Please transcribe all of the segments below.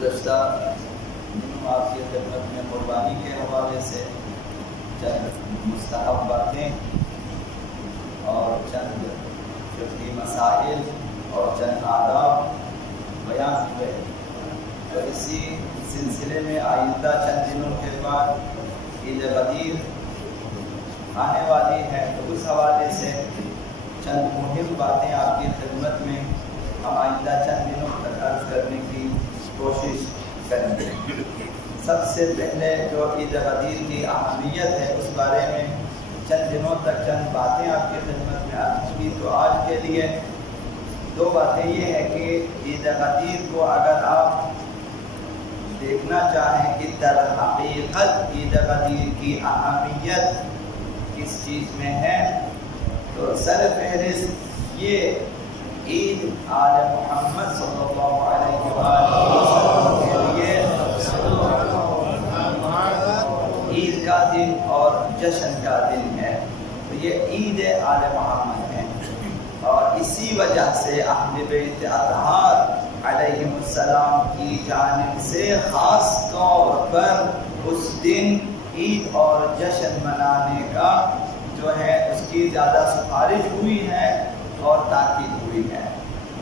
گزشتہ آپ کی خدمت میں قربانی کے حوالے سے چند مستحب باتیں اور چند فقہی مسائل اور چند آداب بیان ہوئے، اور اسی سلسلے میں آئندہ چند دنوں کے بعد عید غدیر آنے والی ہے، تو اس حوالے سے چند مہم باتیں آپ کی خدمت میں ہم آئندہ چند دنوں تک عرض کرنے کی کوشش کریں گے۔ سب سے پہلے جو عید غدیر کی اہمیت ہے اس بارے میں چند دنوں تک چند باتیں آپ کی خدمت میں عرض کی۔ تو آج کے لیے دو باتیں یہ ہے کہ عید غدیر کو اگر آپ دیکھنا چاہیں کہ در حقیقت عید غدیر کی اہمیت کس چیز میں ہے، تو سر فہرست یہ عید آل محمد صلی اللہ علیہ وسلم کے لیے عید کا دن اور جشن کا دن ہے، تو یہ عید آل محمد ہے، اور اسی وجہ سے اہل بیت اطہار علیہ السلام کی جانب سے خاص طور پر اس دن عید اور جشن منانے کا جو ہے اس کی زیادہ سفارش ہوئی ہے اور تاکید ہوئی ہے۔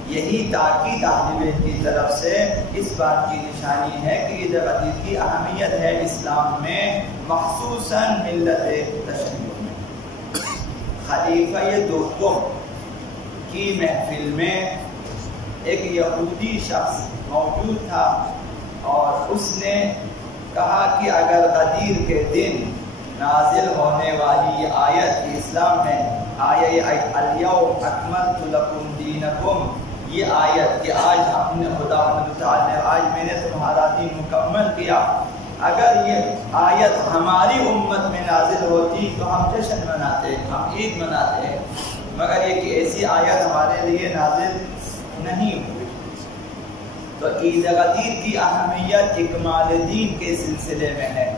یہی تاکید اہل بیت کی طرف سے اس بات کی نشانی ہے کہ عید غدیر کی اہمیت ہے اسلام میں، مخصوصاً ملت تشیع میں۔ خلیفہ دوم کی محفل میں ایک یہودی شخص موجود تھا، اور اس نے کہا کہ اگر غدیر کے دن نازل ہونے والی یہ آیت کی اسلام میں الیوم اکملت لکم دینکم، یہ آیت کہ آج ہم نے خداوند تعالی آج میں نے تمہارا دین مکمل کیا، اگر یہ آیت ہماری امت میں نازل ہوتی تو ہم جشن مناتے، ہم عید مناتے، مگر یہ کہ ایسی آیت ہمارے لیے نازل نہیں ہوئی۔ تو عید غدیر کی اہمیت اکمال دین کے سلسلے میں ہے،